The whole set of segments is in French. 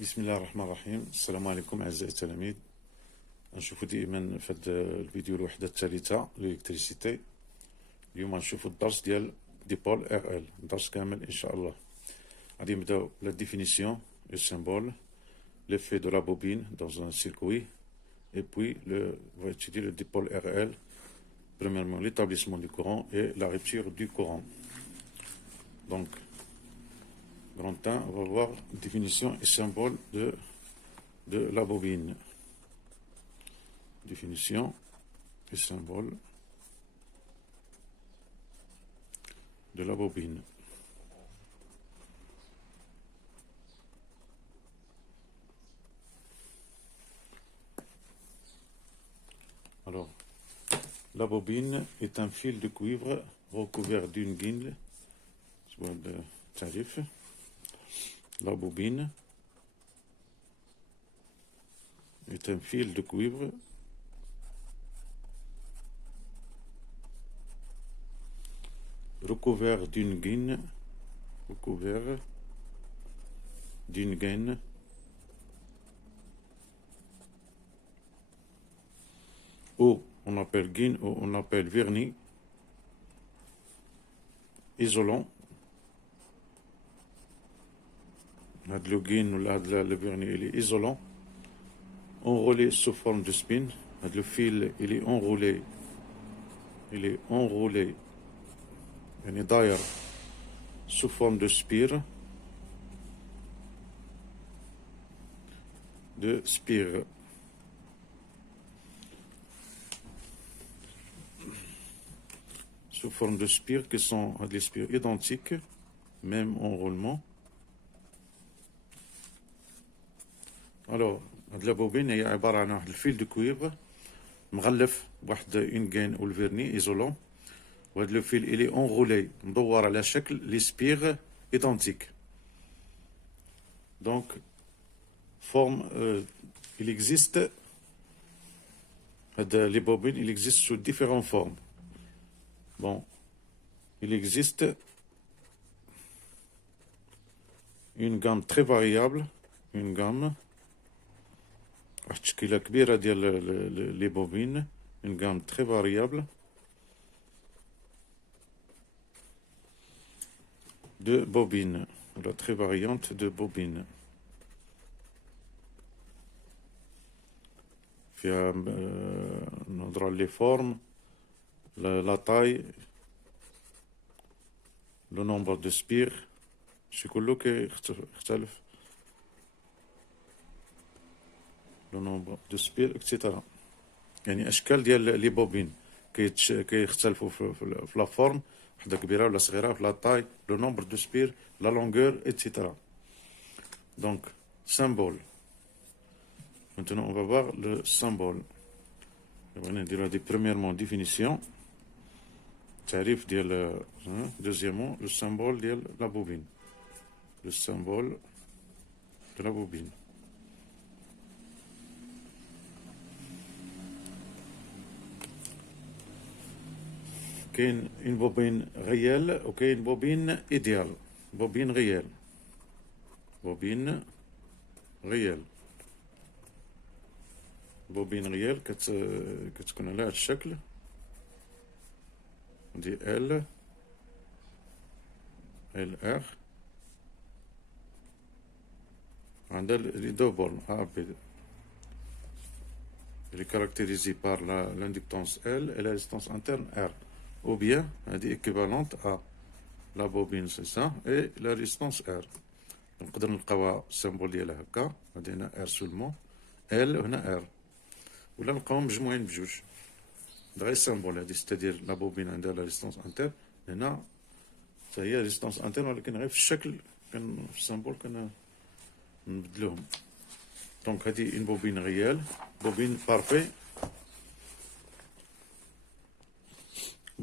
بسم الله الرحمن الرحيم. السلام عليكم أعزائي التلاميذ. نشوفوا دائما في هذا الفيديو الوحدة الثالثة الإلكتريسيتي. اليوم نشوفوا الدرس ديال ديبول ار ال، درس كامل إن شاء الله. غادي نبداو لا ديفينيسيون لو سيمبول l'effet de la bobine dans un circuit et puis on va étudier le dipôle RL. Premièrement, l'établissement du courant et la rupture du courant. Donc, grand 1, on va voir définition et symbole de la bobine. Définition et symbole de la bobine. Alors, la bobine est un fil de cuivre recouvert d'une guinle. Soit le tarif. La bobine est un fil de cuivre recouvert d'une gaine, ou on appelle gaine ou on appelle vernis isolant. Le gaine ou le vernis il est isolant, enroulé sous forme de spin. Le fil il est enroulé, يعني داير sous forme de spire, sous forme de spire qui sont des spires identiques, même enroulement. Alors, la bobine هي عبارة عن واحد الفيل دو كويفر مغلف بواحد اون غين او الفيرني ايزولون، وهذا لو فيل il est enroulé مدور على شكل لي سبيغ identiques. Donc, forme, il existe les bobines, il existe sous différentes formes. Bon, il existe une gamme très variable, une gamme تشكيلة كبيرة ديال لي بوبين، une gamme très variable de bobines, la très variante de bobines. فيها نهضروا لي فورم، la taille, le nombre de spires، شي كله كيختلف، لو نومبر دو سبير اكسيتيرا. يعني اشكال ديال لي بوبين كيختلفوا في لا فورم، وحده كبيره ولا صغيره، في لا طاي، لو نومبر دو سبير، لا لونغور اكسيتيرا. دونك سامبول. Maintenant on va voir le symbole. بغينا نديرو هادي premièrement définition، تعريف ديال. deuxièmement le symbole ديال لا بوبين، le symbole de la bobine. كاين une bobine réelle وكاين bobine idéale. bobine réelle bobine réelle كتكون على هذا الشكل دي ال ار، عندها لي دو بورن ا بي. Elle est caractérisée par l'inductance L et la résistance interne R. Ou bien, elle est équivalente à la bobine, c'est ça, et la résistance R. Donc, on peut نلقاوها السيمبول ديالها هكا، هادي هنا R seulement، L وهنا R، ولا نلقاوهم مجموعين بجوج. غير السيمبول هادي، ستادير لا بوبين عندها لا ريزيستونس انتر، هنا حتى هي ريزيستونس انتر، ولكن غير في الشكل كان في السيمبول كنبدلوهم. دونك هادي اون بوبين ريال، بوبين بارفي،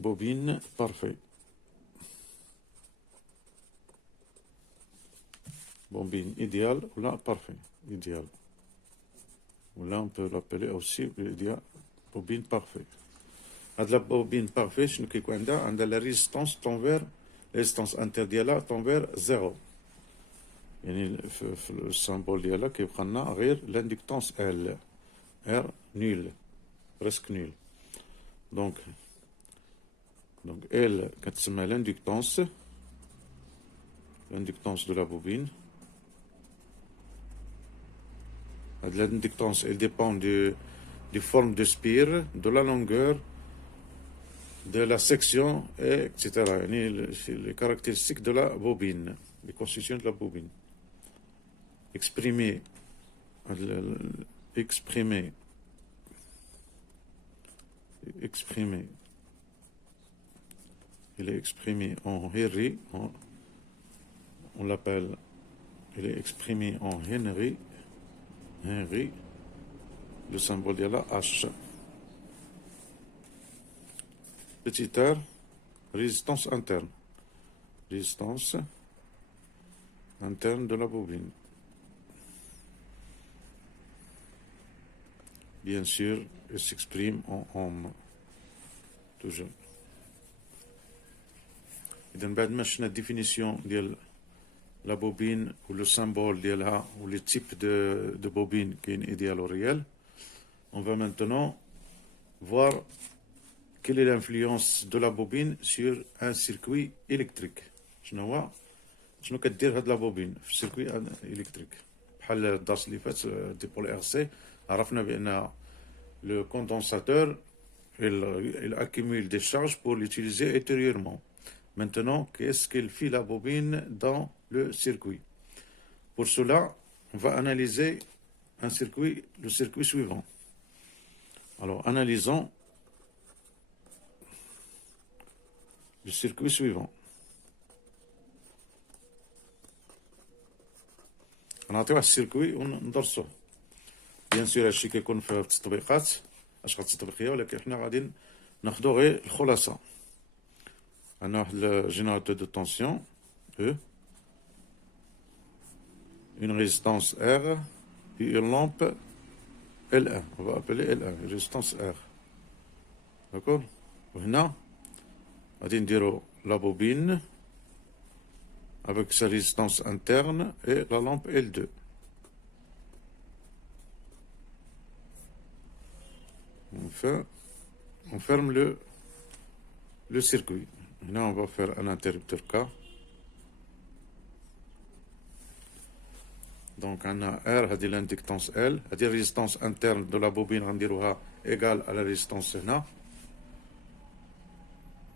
bobine parfait. Bobine idéale ou là parfait, idéal. Ou là on peut l'appeler aussi idéal, bobine parfait. La bobine parfait, شنو كيكون عندها la résistance tend vers, la résistance interne ديالها tend vers 0. يعني في السامبول ديالها كيبقى لنا غير لاندكتونس ال ار نول بريسك نول. دونك ال كتسمى لاندكتونس دو لا بوبين. هاد لاندكتونس elle dépend du forme de spire, de la longueur, de la section, etc. يعني les caractéristiques de la bobine, les constitutions de la bobine. Exprimer il est exprimé en Henry, on l'appelle, il est exprimé en Henry, le symbole de la H. Petit r, résistance interne de la bobine. Bien sûr, elle s'exprime en ohm, toujours. إذا بعد ما شفنا الديفينيسيون ديال لا بوبين و لو سامبول ديالها و لي تيب دو بوبين كاين ايديال و ريال. On va maintenant voir quelle est l'influence de la bobine sur un circuit électrique. شنو كدير هاد لا بوبين في السيركوي الكتريك؟ بحال الدرس اللي فات ديبول ار سي عرفنا بان le condensateur il accumule des charges pour l'utiliser ultérieurement. Maintenant, qu'est-ce qu'il fait la bobine dans le circuit? Pour cela, on va analyser le circuit suivant. Alors, analysons le circuit suivant. نعطيو السيركوي وندرسوه. بيان سور هادشي كيكون في التطبيقات اش التطبيقيه، ولكن حنا غادي ناخدو غير الخلاصه. عندنا واحد الجينيراتور دو طونسيون E, une résistance R et une lampe L1. On va appeler L1, résistance R. D'accord? وهنا غادي نديرو la bobine avec sa résistance interne et la lampe L2. On ferme le circuit. Maintenant, on va faire un interrupteur K. Donc, on a R, c'est l'inductance L, c'est la résistance interne de la bobine égale à la résistance N.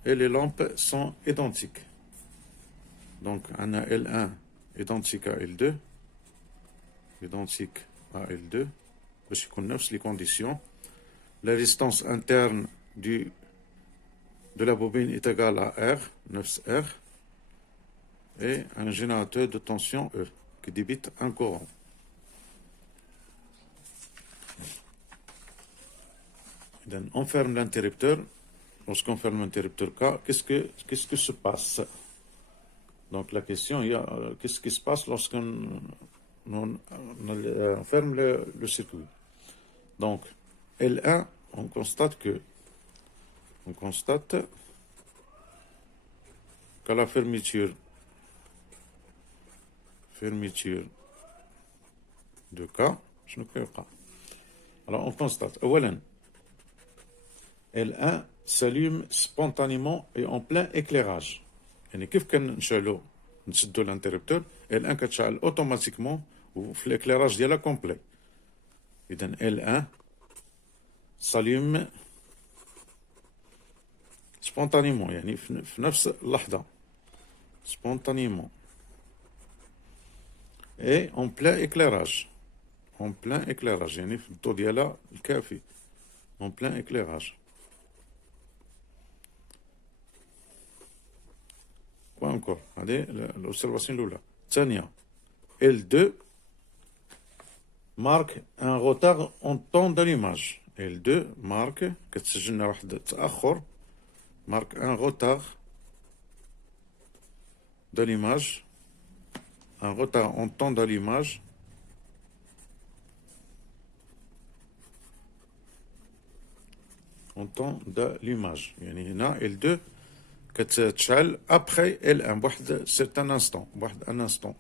Et les lampes sont identiques. Donc, on a L1 identique à L2. Identique à L2. Je connais les conditions. La résistance interne de la bobine est égale à R, 9R, et un générateur de tension E qui débite un courant. Donc, on ferme l'interrupteur. Lorsqu'on ferme l'interrupteur K, qu'est-ce que se passe? Donc la question, qu'est-ce qui se passe lorsqu'on ferme le circuit? Donc, L1, on constate qu'à la fermeture de K, alors on constate, L1 s'allume spontanément et en plein éclairage. يعني كيف كنشعلو نسدو الانتربتور L1 كتشعل اوتوماتيكمون وفي l'éclairage ديالها كومبلي. إذا L1 s'allume spontanément يعني في نفس اللحظة spontanément et en plein éclairage يعني في الضوء ديالها الكافي en plein éclairage. Quoi encore? Allez, l'observation l'oula. Tania. L2 marque un retard en temps d'allumage. L2 marque كتسجلنا واحد التأخر marque un retard d'allumage, un retard en temps d'allumage يعني هنا L2 كتشعل après L1 بواحد certain instant, un instant.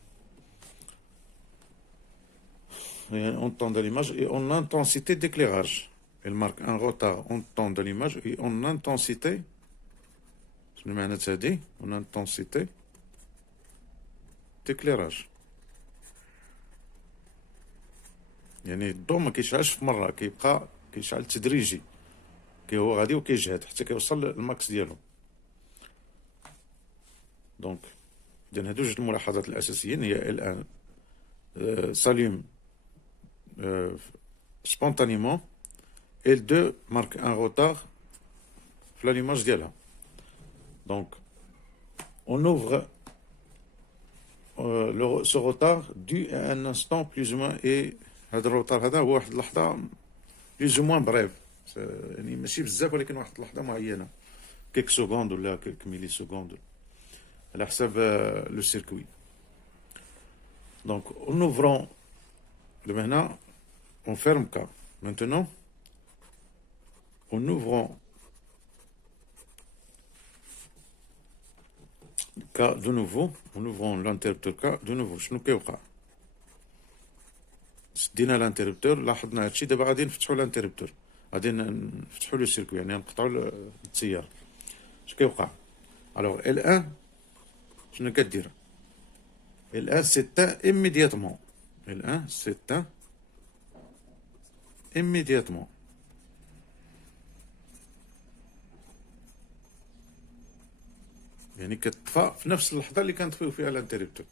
en temps de l'image et en intensité d'éclairage. Elle marque un retard en temps de l'image et en intensité. En intensité d'éclairage. يعني الضوء ما كيشعلش في مره، كيبقى كيشعل تدريجي، هو غادي وكيجهد حتى كيوصل للماكس ديالو. دونك اذا هادو جوج الملاحظات الاساسيين هي الان s'allume spontanément et le 2 marque un retard في l'allumage ديالها. Donc on ouvre ce retard dû à un instant plus ou moins et هذا الروتار هذا هو واحد اللحظه plus ou moins brève يعني ماشي بزاف ولكن واحد اللحظه معينه كيك سكوند ولا كيك ميلي سكوند على حساب لو سيركوي. دونك en ouvrant maintenant on ferme K. Maintenant en ouvrant K de nouveau, en ouvrant l'interrupteur K de nouveau شنو كيوقع؟ سدينا الانتربتور، لاحظنا هادشي. دابا غادي نفتحوا الانتربتور، غادي نفتحوا لو سيركوي يعني نقطعوا التيار. اش كيوقع؟ الوغ ال 1 شنو كدير؟ ال 1 سيتان immédiatement. ال 1 سيتان immédiatement. يعني كتطفى في نفس اللحظه اللي كنطفيو فيها الانتربتور.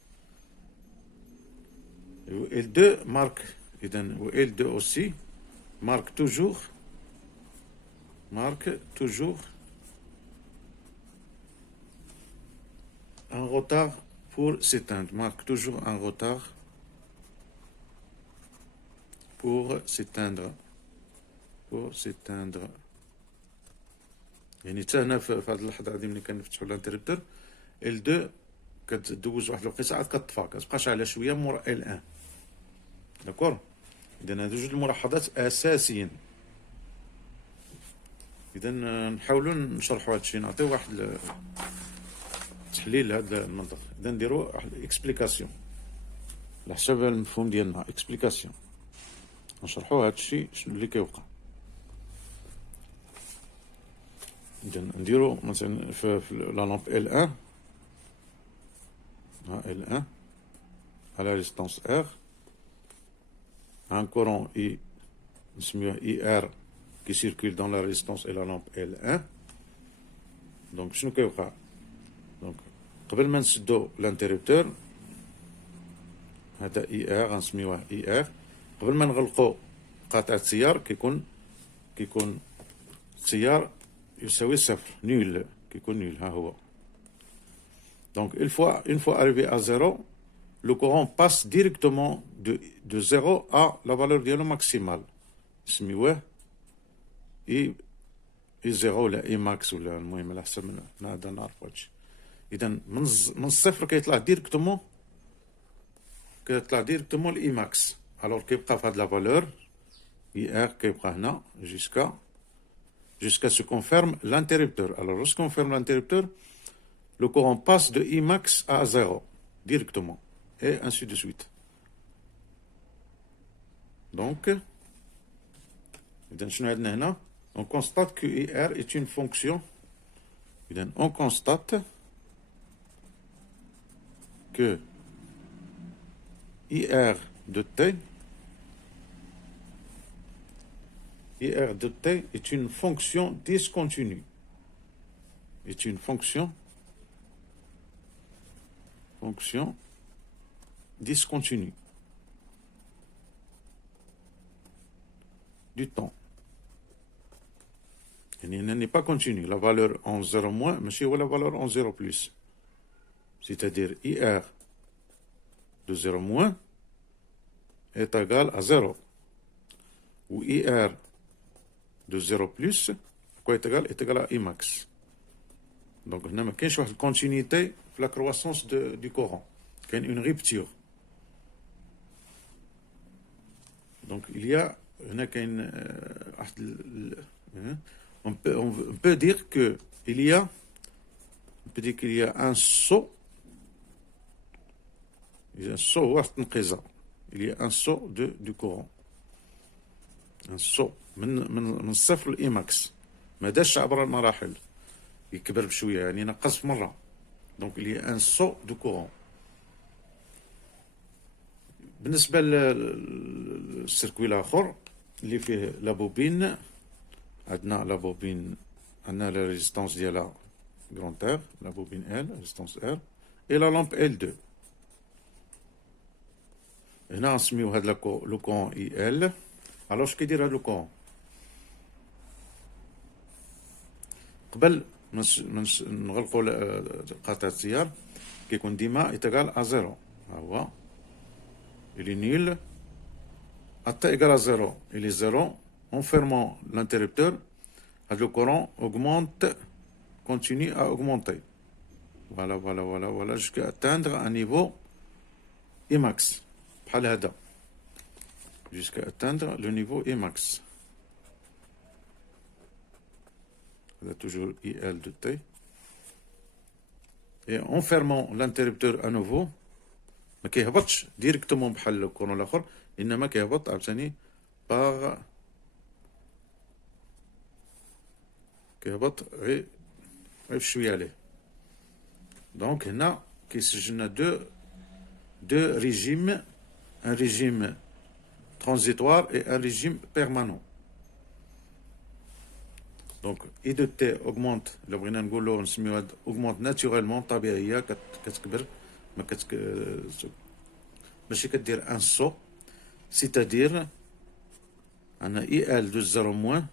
L2 marque, ou L2 aussi, marque toujours un retard pour s'éteindre. Marque toujours un retard pour s'éteindre. يعني حتى هنا في هذه اللحظه هذه ملي كنفتحوا الانتربتور L2 كتدوز واحد الوقيته عاد كتطفى، كتبقى شاعله شويه مور L1. داكور. اذا هادو جوج الملاحظات اساسيين. اذا نحاولوا نشرحوا هادشي، نعطيو واحد التحليل لهذا المنطق. اذا نديروا واحد اكسبليكاسيون على حسب المفهوم ديالنا. اكسبليكاسيون نشرحوا هادشي شنو اللي كيوقع. اذا نديروا مثلا في لا لامب L1 L1 à la résistance R un courant I IR qui circule dans la résistance et la lampe L1. donc شنو كيوقع؟ donc قبل ما نسدو الانتربتور هذا IR غنسميوه IR، قبل ما نغلقو قاطع التيار كيكون التيار يساوي صفر، نول، كيكون نول. ها هو. Donc, une fois arrivé à 0, le courant passe directement de 0 à la valeur ديالو maximale. سميوه I 0 ولا I max ولا المهم على حسب من هذا نعرفو هادشي. إذا من الصفر كيطلع ديريكتومون ل I max. alors كيبقى في هاد لا فالور IR كيبقى هنا jusqu'à ce qu'on ferme l'interrupteur. Alors, lorsqu'on ferme l'interrupteur, le courant passe de Imax à 0 directement, et ainsi de suite. Donc, on constate que IR est une fonction. On constate que IR de T est une fonction discontinue. Est une fonction discontinue du temps. Elle n'est pas continue. La valeur en 0 moins, mais c'est la valeur en 0 plus. C'est-à-dire IR de 0 moins est égal à 0. Ou IR de 0 plus est égal à Imax. Donc, il y a une continuité de la croissance du courant. Il y a une rupture. Donc, il y a on peut dire qu'il y a un saut. Il y a un saut. il y a un saut du courant. Un saut من الصفر لإيماكس. ما داش عبر المراحل. يكبر بشوية يعني نقص مرة. Donc il y a un saut du courant. بالنسبة للسيركوي الآخر اللي فيه لا بوبين عندنا لا بوبين عندنا لا ريزيستانس ديالها grand R, la bobine L, résistance R, et la lampe L2. هنا نسميو هذا لو كون اي ال. الوغ اش كيدير هذا لو كون؟ قبل ما نغلقوا قاطع التيار كيكون ديما يتقال ا زيرو. ها هو il est nul à t égale à 0. Il est 0. En fermant l'interrupteur, le courant augmente, continue à augmenter. Voilà, jusqu'à atteindre un niveau Emax. Jusqu'à atteindre le niveau Emax. On a toujours IL de T. Et en fermant l'interrupteur à nouveau, ما كيهبطش ديريكتومون بحال الكورون الاخر، انما كيهبط عاوتاني باغ كيهبط غير بشويه عليه. دونك هنا كيسجل لنا دو ريجيم، ان ريجيم ترانزيتوار اي ان ريجيم بيرمانون. دونك اي دو تي اوغمونت، الا بغينا نقولو نسميو هاد اوغمونت ناتوريلمون طبيعيه، كتكبر ما ماشي كدير ان سو. سيتادير عندنا اي ال دو زيرو موان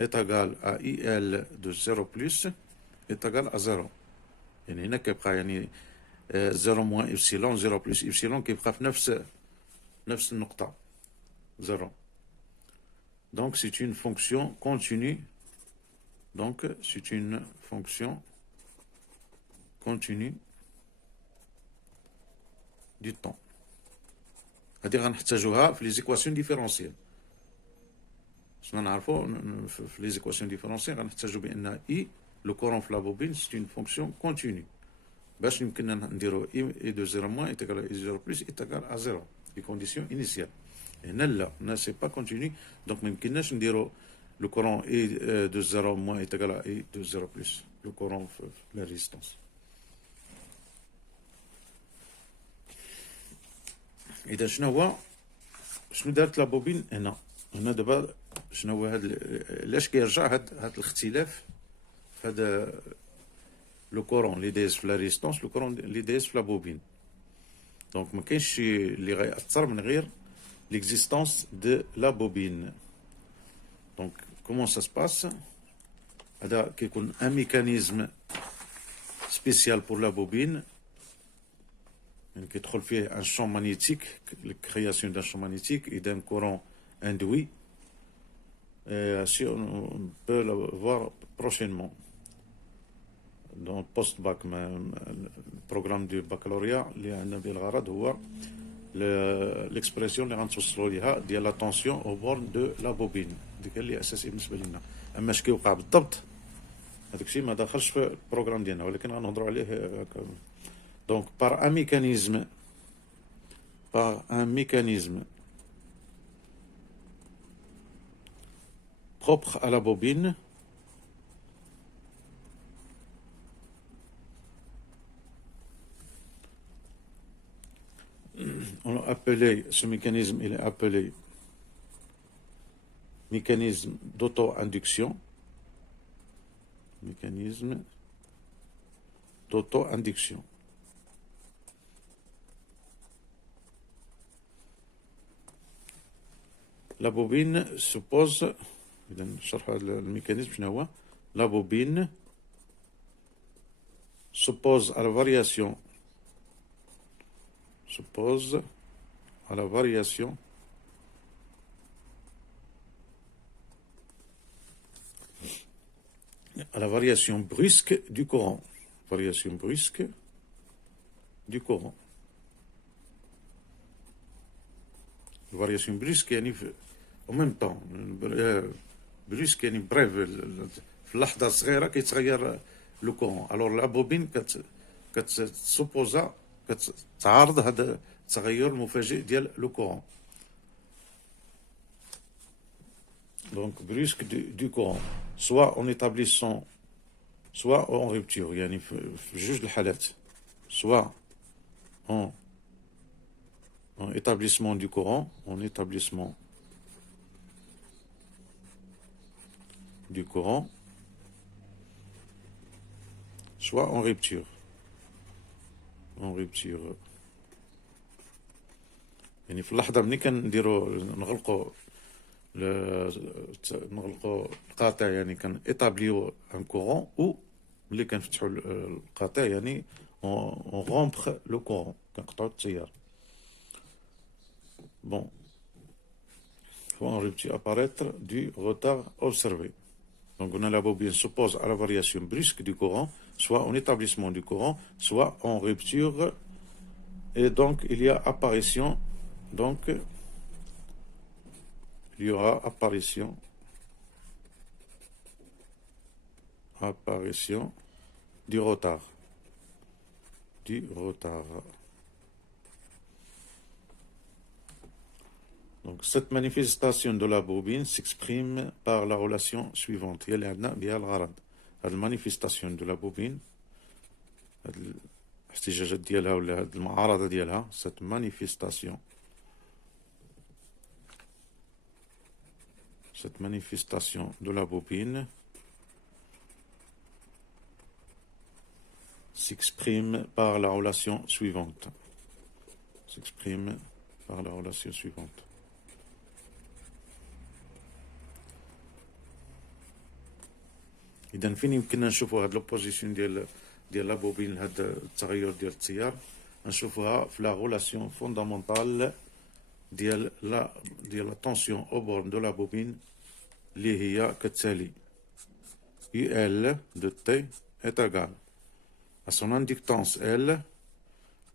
est égal à IL de 0 plus est égal à 0. يعني هنا كيبقى يعني 0 moins إبسيلون 0 plus إبسيلون كيبقى في نفس النقطة 0. Donc c'est une fonction continue. Donc c'est une fonction continue du temps. هذه غنحتاجوها في les équations différentielles. شنو نعرفو في les équations différentielles غنحتاجو بأن I le courant في la bobine c'est une fonction continue. باش يمكننا نديرو I de 0 moins est égal à I0 plus est égal à 0 les conditions initiales. هنا لا، هنا c'est pas continu donc ما يمكنناش نديرو le courant I de 0 moins est égal à I de 0 plus le courant في la résistance. إذا شنو دارت لا بوبين هنا دابا شنو هو علاش كيرجع هاد الاختلاف في هذا لو كورون لي دايز في لا ريزيستونس، لو كورون لي دايز في لا بوبين. دونك ما كاينش شي اللي غيأثر من غير ليكزيستونس دو لا بوبين. دونك كومون سا سباس؟ هذا كيكون ان ميكانيزم سبيسيال بور لا بوبين، يعني كيدخل فيه ان شون مانيتيك، الكرياسيون دان شون مانيتيك et d'un courant induit. Si on peut le voir prochainement dans le post-bac, le programme du baccalauréat اللي عندنا به الغرض هو l'expression اللي غنتوصلوا ليها ديال لا طونسيون au bord de la bobine. ديك اللي اساسي بالنسبه لنا. اما اش كيوقع بالضبط هذاك الشيء ما دخلش في البروغرام ديالنا، ولكن غنهضروا عليه. Donc par un mécanisme propre à la bobine, on a appelé ce mécanisme, il est appelé mécanisme d'auto-induction. Mécanisme d'auto-induction. La bobine suppose, le mécanisme, la bobine s'oppose à la variation, brusque du courant. Variation brusque du courant. Variation brusque يعني au même temps brusque يعني bref في اللحظة صغيرة كيتغير لو كورون. الوغ لا بوبين كتسوبوزا كتعارض التغير المفاجئ ديال لو كورون. Donc brusque du courant, soit en établissant, soit en rupture, يعني في جوج الحالات, soit en établissement du courant, en établissement du courant, soit en rupture. En rupture. يعني في اللحظة ملي كنديرو نغلقو القاطع يعني كان établir un courant ou ملي كنفتحو القاطع يعني on rompre le courant كنقطعو التيار. Bon, faut en rupture apparaître du retard observé. Donc on a la bobine s'oppose à la variation brusque du courant, soit en établissement du courant, soit en rupture, et donc il y a apparition, donc il y aura apparition du retard. Donc cette manifestation de la bobine s'exprime par la relation suivante. Il y a la manifestation de la bobine, الاحتجاجات ديالها ولا هاد المعارضة ديالها, cette manifestation de la bobine s'exprime par la relation suivante. إذا فين يمكننا نشوفوا هاد لوبوزيسيون ديال لا بوبين, هاد التغير ديال التيار نشوفوها في لا غولاسيون فوندامونتال ديال لا طونسيون او بورن دو لا بوبين اللي هي كالتالي: UL de T est égale à son inductance L,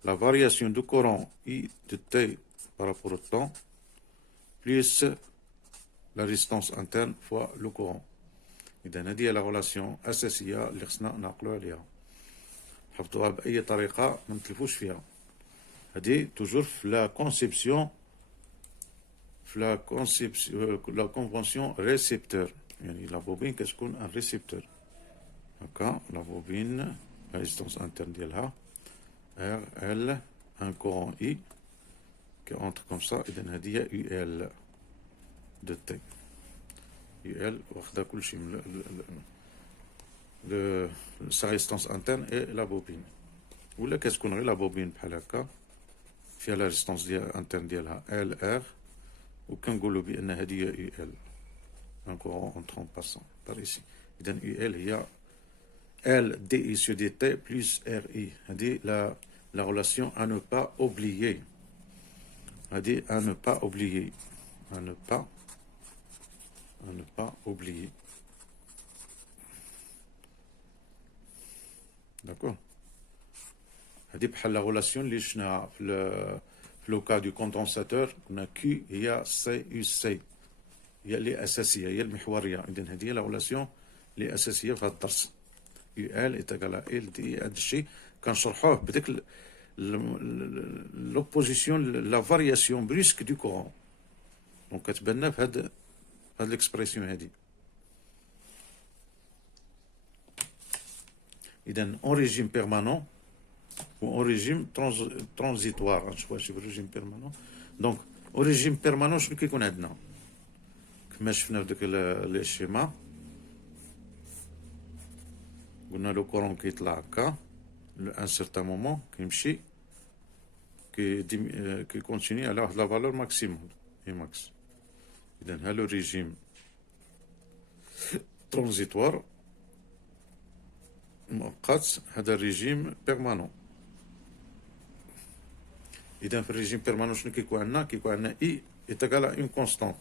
la variation du courant I de T par rapport au temps, plus la résistance interne fois le courant. إذا هذه هي لا غولاسيون أساسية اللي خصنا نعقلو عليها. حفظوها بأي طريقة ما نتلفوش فيها. هذه توجور في لا كونسيبسيون لا كونفونسيون ريسيبتور, يعني لا بوبين كتكون ان ريسيبتور. هكا لا بوبين لا ريزيستونس انترن ديالها ار ال ان كورون اي كي اونتر كوم سا. اذا هذه هي يو ال دو تي. يو ال واخده كلشي من sa résistance interne et la bobine, ولا كتكون غير لا بوبين بحال هكا فيها لا ريزيستونس ديال انترن ديالها ال ار, وكنقولوا بان هذه هي يو ال ان كورون اون ترون باسون بار ايسي. اذا يو ال هي ال دي اي سو دي تي بلس ار اي. هذه لا relation à ne pas oublier. هذه à ne pas oublier. à ne pas oublier. D'accord. هذه بحال لا غولاسيون اللي شفناها في لو كا دو كوندونساتور, قلنا كي هي سي يو سي, هي اللي اساسيه, هي المحوريه. اذا هذه هي لا غولاسيون اللي اساسيه في هذا الدرس. يو ال ايتاغال ال دي. هذا الشيء كنشرحوه بديك لوبوزيسيون لا فارياسيون بريسك دو كورون. دونك كتبان لنا في هاد ليكسبرسيون هذه. إذا en régime permanent ou en régime transitoire. نشوفوا شي régime permanent. donc au régime permanent شنو كيكون عندنا كما شفنا في داك لي شيما. قلنا لو كورون كيطلع هكا لان سيرتان مومون كيمشي كي كونتيني على واحد لا فالور ماكسيموم اي ماكس. اذا ها لو ريجيم ترانزيتوار مؤقت, هذا الريجيم بيرمانون. اذا في الريجيم بيرمانون شنو كيكون عندنا؟ كيكون عندنا اي ايتاغال ا اون كونستانت.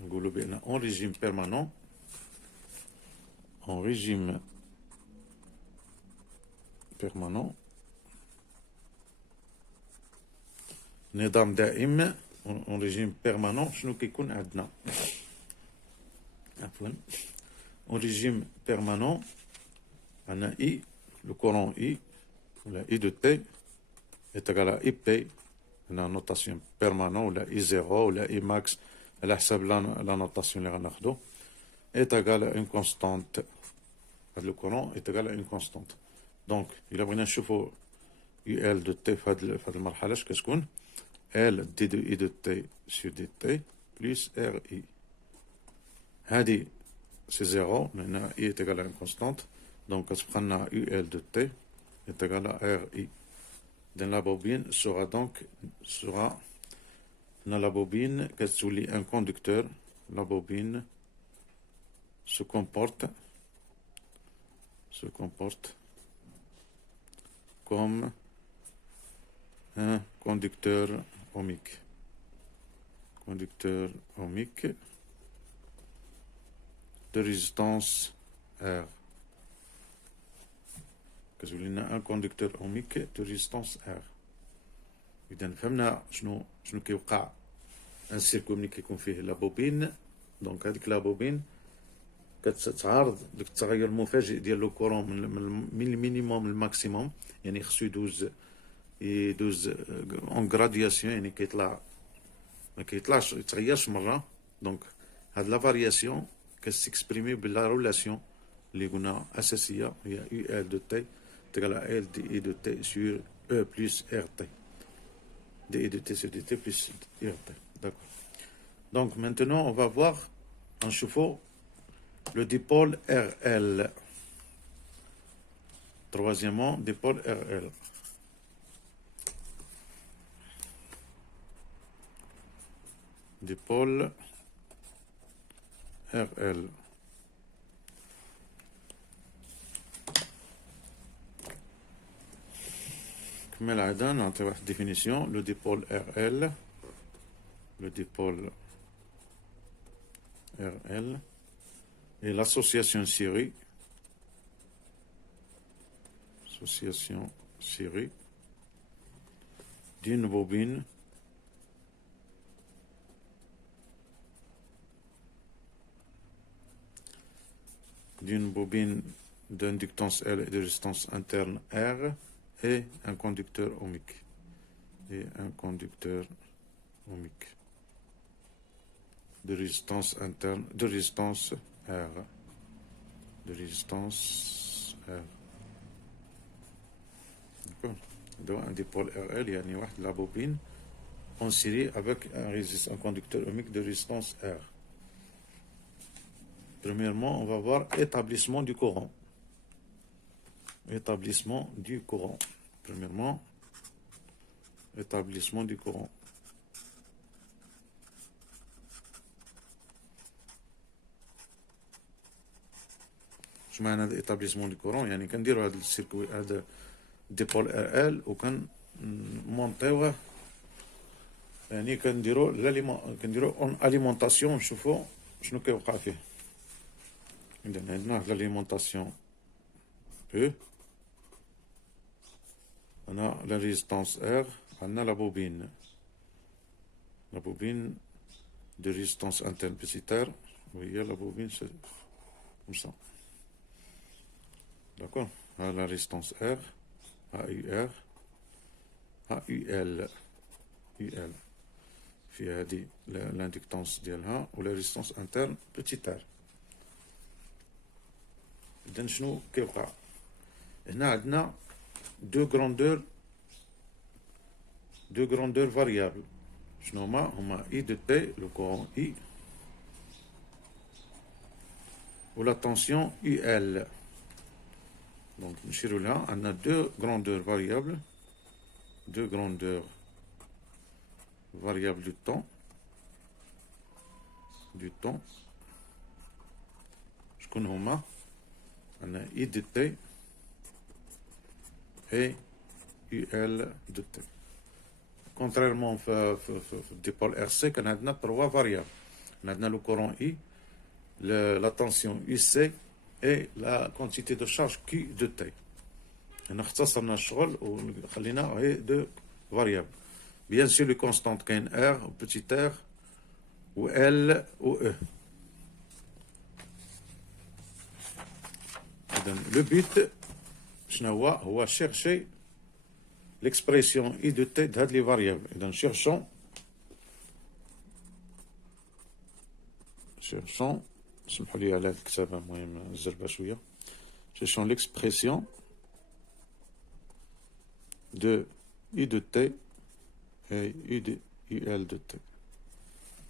نقولوا بان اون ريجيم بيرمانون, en régime permanent, نظام دائم en régime permanent شنو كيكون عندنا؟ عفوا en régime permanent عندنا I le courant I, la I de T, est égal à IP, la notation permanente, ou la I0, ou la I max, la notation est égale à une constante. Le courant est égal à une constante. Donc, il a besoin de UL de T في المرحلة كتكون L D de I de T sur dt plus RI. هذه c'est 0, maintenant I est égal à une constante, donc كتبقى UL de T est égal à RI. Dans la bobine sera dans la bobine كتولي un conducteur. La bobine se comporte comme un conducteur ohmique. Conducteur ohmique de résistance R. كتولينا un conducteur ohmique de résistance R. إذا فهمنا شنو كيوقع ان سيركو ملي كيكون فيه لا بوبين. دونك هذيك لا بوبين كتعارض داك التغير المفاجئ ديال لو كورون من المينيموم للماكسيموم، يعني خصو يدوز اون غرادياسيون، يعني ما كيطلعش يتغيرش مره. دونك هاد لا فارياسيون كتسكسبريمي بلا رولاسيون اللي قلنا اساسيه هي يو ال دو تي تقال ال دي اي دو تي سور او بلس ار تي. دي اي دو تي sur dt plus rt. D'accord. Donc maintenant, on va voir en chauffe-eau le dipôle RL. Troisièmement, dipôle RL. Dipôle RL. Comme elle a donné entre la définition, le dipôle RL, le dipôle RL et l'association série d'une bobine d'inductance L et de résistance interne R et un conducteur ohmique. De résistance interne, de résistance R. D'accord. Donc un dipôle RL, il y a la bobine en série avec un conducteur ohmique de résistance R. Premièrement, on va voir établissement du courant. Premièrement, établissement du courant. شو معنى هذا établissement du courant؟ يعني كنديروا هذا السيركوي هذا ديبول ار ال وكان مونطيوه، يعني كنديروا اون اليمونطاسيون نشوفوا شنو كيوقع فيه. إذا عندنا l'alimentation E، هنا la résistance R، عندنا la bobine de résistance interne petit r. Vous voyez la bobine c'est comme ça. D'accord. La résistance R، AUR، AUL في هذه l'inductance ديالها و la résistance interne petit r. إذن شنو كيوقع؟ هنا عندنا deux grandeurs variables. شنو هما I de T, le courant I, ou la tension UL. Donc نشيرو لها عندنا deux grandeurs variables du temps. شكون هما؟ عندنا I de T et UL de T. Contrairement au dipôle RC, on a trois variables. On a le courant I, la tension UC et la quantité de charge Q de T. On a اختصرنا الشغل وخلينا هي deux variables. Bien sûr, les constantes كاين R ou petit r ou L ou E. Le but هو chercher l'expression I de T de هاد les variables. إذا cherchons سمحوا لي على هاد الكتابة المهم الزربة شوية. Cherchons l'expression de I de T et UL de T.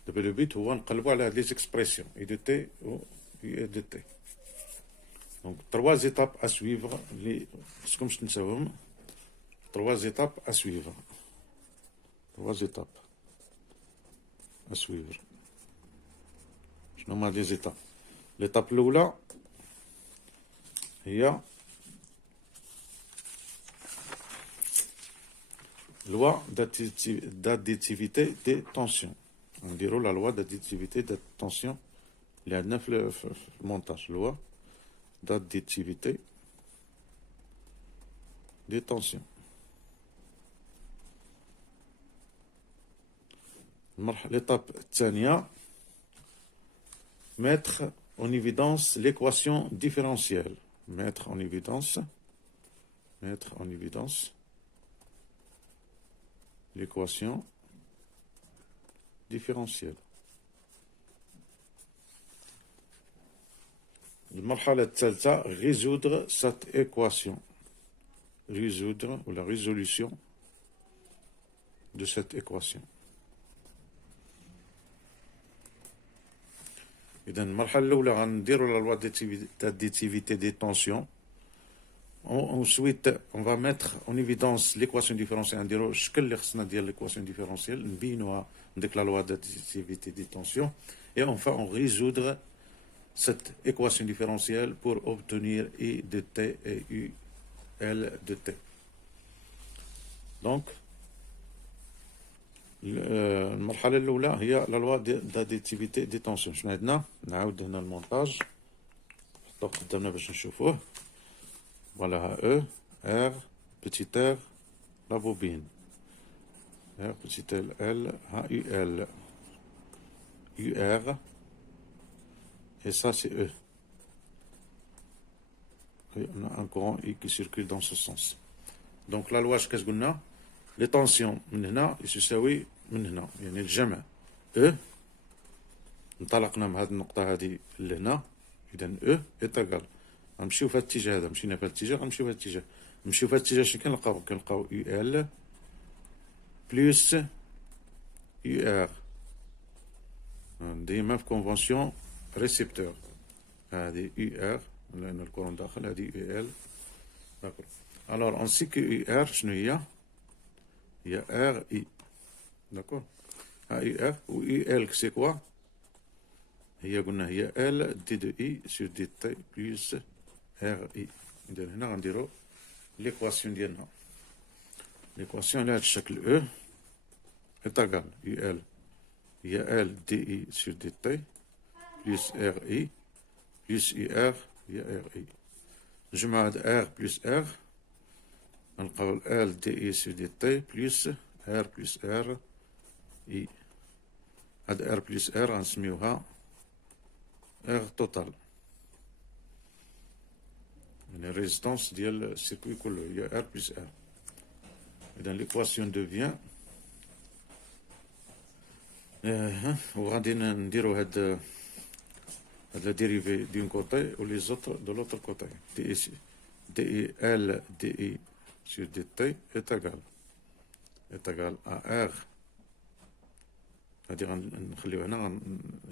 دابا لو بيت هو نقلبوا على هاد لي زيكسبريسيون I de T و UL de T. Donc, 3 étapes à suivre. Comme je te disais, 3 étapes à suivre. 3 étapes à suivre. Je nomme les étapes. L'étape l'oula, il y a loi d'additivité des tensions. On dirait la loi d'additivité des tensions. Il y a 9 le montage. Loi d'additivité des tensions. L'étape الثانية, mettre en évidence l'équation différentielle. Mettre en évidence l'équation différentielle. المرحلة الثالثة, résoudre cette équation. Résoudre ou la résolution de cette équation. إذا المرحلة الأولى غنديروا la loi d'additivité des tensions. Ensuite, on va mettre en évidence l'équation différentielle. نديروا الشكل اللي خصنا ديال l'équation différentielle, نبينوها avec la loi d'additivité des tensions. Et enfin, on résoudre cette équation différentielle pour obtenir I de T et UL de T. Donc, المرحلة الأولى هي la loi d'additivité des tensions. شنو عندنا؟ نعاود هنا المونتاج نحطو قدامنا باش نشوفوه. Voilà, E, R, petit r, la bobine. R, petit L, HUL. UR. Et ça, c'est E. Et on a un courant I qui circule dans ce sens. Donc, la loi, qu'est-ce qu'on a? Les tensions, من هنا يساوي من هنا. يعني الجمع E. انطلقنا من هذه النقطة هذه لهنا. إذا E est égal. غنمشيو في هذا الاتجاه هذا، مشينا في هذا الاتجاه، غنمشيو في هذا الاتجاه. نمشيو في هذا الاتجاه شنو كنلقاو UL بلس UR. ديما في كونفونسيون ريسبتور. هذه UR لأن الكورون داخل، هذه UL. داكور. Alors on sait que UR شنو هي؟ هي RI. داكور. UR و UL c'est quoi؟ هي قلنا هي L D de I sur DT plus RI. إذا هنا غنديرو l'équation ديالنا. l'équation على هذا الشكل E est égal UL هي L DI sur DT plus RI plus UR هي RI. نجمع هاد R plus R نلقاو L DI sur DT plus R plus R I. هاد R plus R غنسميوها R total. La résistance du circuit كله هي R plus R. إذا l'équation devient وغادي نديرو هاد la dérivée d'un côté ou les autres de l'autre côté. DL DI sur DT est égal à R. غادي نخليو هنا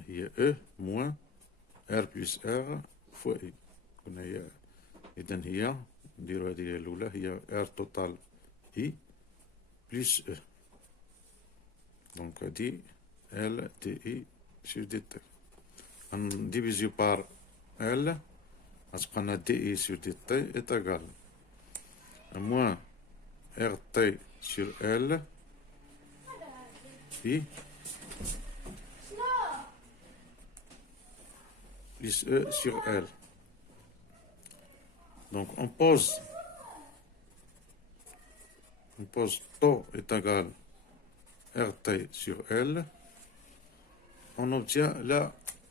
هي E moins R plus R fois I. قلنا هي إذا هي نديرو هذه هي الأولى هي R total I plus E. دونك هادي L DI sur DT. غنديفيزيو بار L غتبقى لنا DI sur DT est égal moins RT sur L I plus E sur L. Donc on pose taux est égal RT sur L, on obtient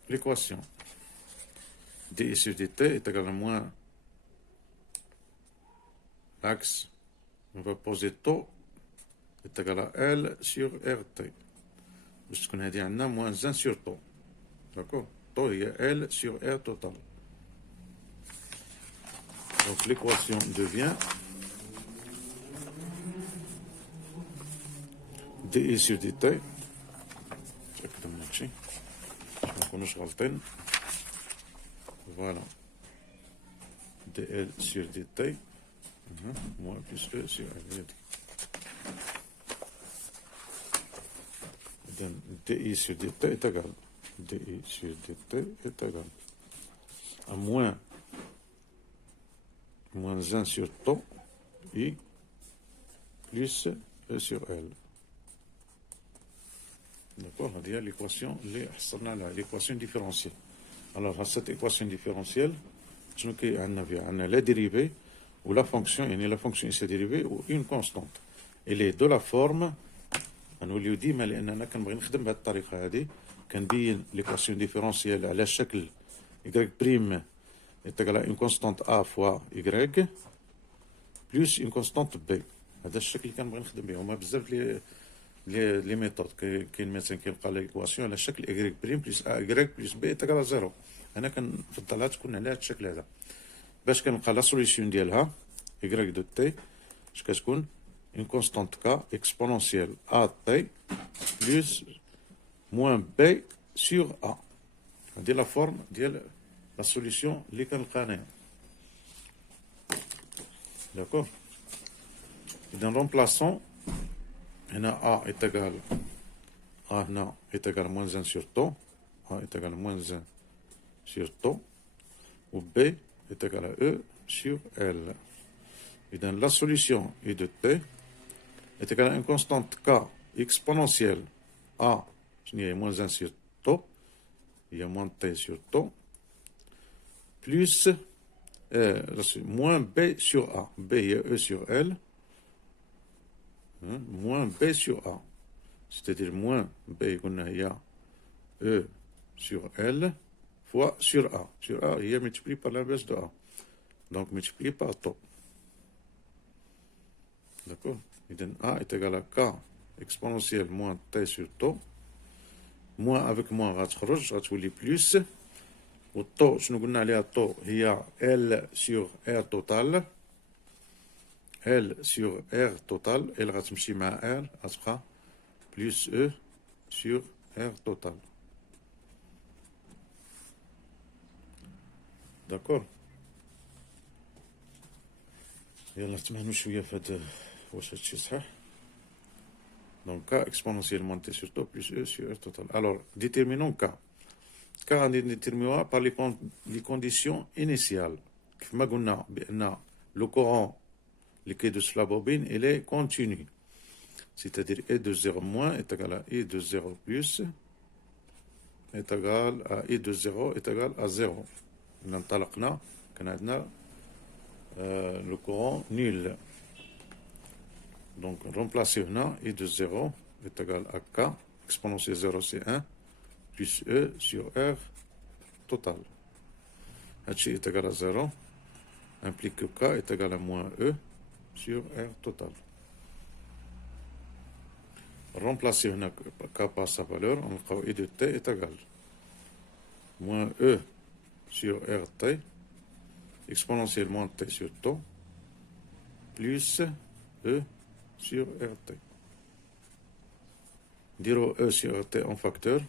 l'équation. DI sur DT est égal à moins axe, on va poser taux est égal à L sur RT. Parce qu'on a dit on a moins 1 sur taux. D'accord? Taux est L sur R total. Donc l'équation devient dI sur dt. Voilà. dL sur dt. Moins plus E sur L. dI sur dt est égal. dI sur dt est égal à moins 1 sur taux I plus E sur L. D'accord? C'est l'équation différentielle. Alors, à cette équation différentielle, on a la dérivée ou la fonction, et la fonction est dérivée ou une constante. Elle est de la forme, on lui dit, mais on a كنخدم بهذه الطريقة هذه كنبين l'équation différentielle على شكل y' est égal à une constante a fois y plus une constante b. هذا الشكل اللي كنبغي نخدم به. هما بزاف لي ميثود. كاين مثلا كيبقى ليكواسيون على شكل y بريم بلس a y بلس b est égal à 0. انا كنفضلها تكون على هذا الشكل هذا باش كنلقى لا سوليسيون ديالها y دو t اش كتكون une constante k exponentielle a t plus moins b sur a. هذه لا فورم ديال لا سوليسيون اللي كنلقى. D'accord? إذا remplaçons هنا a est égal a هنا est égal à moins 1 sur taux. a est égal à moins 1 sur taux ou b est égal à e sur L. Et dans la solution I de t est égale à une constante k exponentielle a, il y a moins 1 sur taux, il y a moins t sur taux, plus moins b sur a. b il y a e sur L, moins b sur a. C'est-à-dire moins b il y a e sur L fois sur a. Sur a, il y a multiplié par l'inverse de a. Donc multiplié par taux. D'accord? A est égal à k exponentielle moins t sur taux. Moins avec moins غتولي plus. والطو شنو قلنا عليها الطو هي L sur R total. L sur R total. L غتمشي مع R غتبقى plus E sur R total. D'accord? يلا نتمهنوا شويه في هاد واش هادشي صحيح. Donc k exponentiellement t sur taux plus e sur r total. Alors déterminons k. K on déterminera par les conditions initiales. كما قلنا بان le courant liquide de la bobine il est continu. C'est-à-dire E de 0 moins est égal à E de 0 plus est égal à E de 0 est égal à 0. انطلقنا كان عندنا le courant nul. Donc, remplacer là, I de 0 est égal à K, exponentielle 0 c'est 1, plus E sur R total. H est égal à 0, implique que K est égal à moins E sur R total. Remplacer là, K par sa valeur, on trouve I de T est égal à moins E sur RT, exponentiellement T sur taux, plus E sur RT. Dire E sur RT en facteur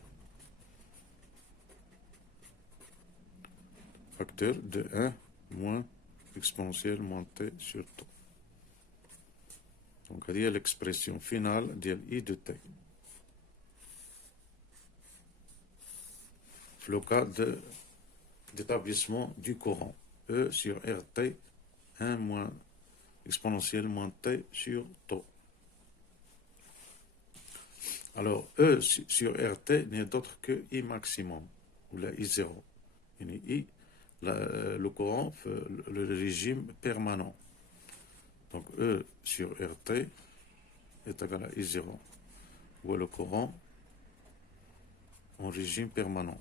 de 1 moins exponentielle moins T sur taux. Donc, il y a l'expression finale de I de T. Le cas d'établissement du courant. E sur RT, 1 moins exponentielle moins t sur taux. Alors, E sur RT n'est d'autre que I maximum, ou la I0. I, le courant, le régime permanent. Donc, E sur RT est égal à I0, ou le courant en régime permanent.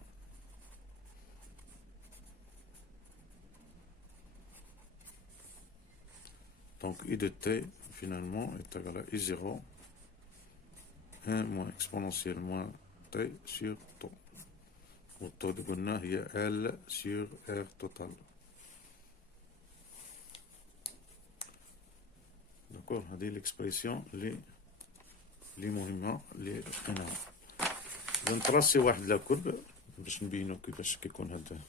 Donc I de t finalement est égal à I0, 1 moins exponentielle moins t sur taux. والتو اللي قلنا هي L sur R total. داكور، هذه ليكسبريسيون اللي مهمة اللي لقيناها. إذا نطراسي واحد لا كورب باش نبينو كيفاش كيكون هذا.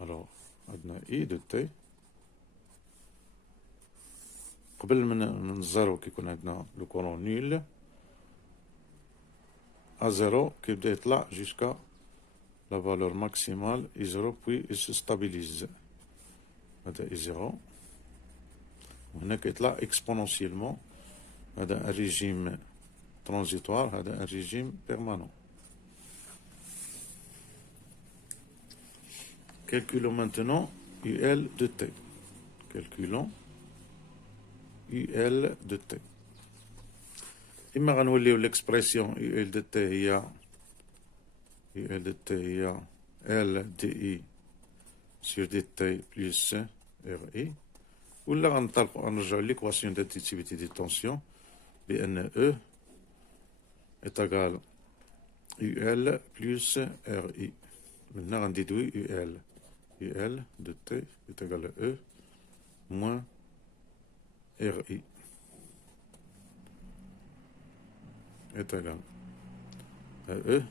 الوغ عندنا إي دو تي قبل من الزيرو كيكون عندنا لو كورون نيل à 0 كيبدا يطلع jusqu'à la valeur maximale I0 puis il se stabilise. هذا I0 وهنا كيطلع exponentiellement. هذا un régime transitoire, هذا un régime permanent. Calculons maintenant UL de T. Calculons UL de T. إما غنوليو l'expression UL de T هي UL de T هي L dI sur dt plus RI، ولا غنرجعو l'équation d'additivité des tensions بأن E est égal UL plus RI. Maintenant on déduit UL. UL de T est égal à E moins RI est égal à E